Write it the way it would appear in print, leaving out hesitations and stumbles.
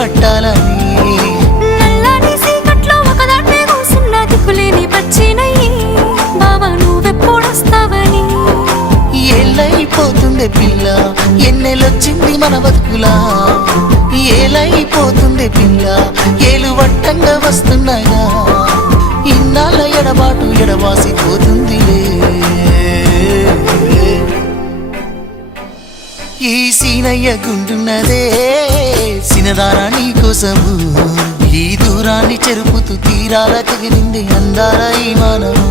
పట్టాలని నల్లని సీకట్లో ఒకదాన్నే కూసున్న దిక్కులేని పచ్చినయ్యి బావా నువ్వెప్పుడొస్తావని ఏళ్ళైపోతుండే పిల్ల ఎన్నెలొచ్చింది మన బతుకులా ఏలైపోతుండే పిల్ల ఏలు వట్టంగా వస్తున్నాయా ఇన్నాళ్ళ ఎడబాటు ఎడవాసిపోతుందిలే ఈ సీనయ్య గుండున్నదే సినదారా నీ కోసము ఈ దూరాన్ని చెరుపుతూ తీరాల తెగిలింది అందాల ఈ మానవు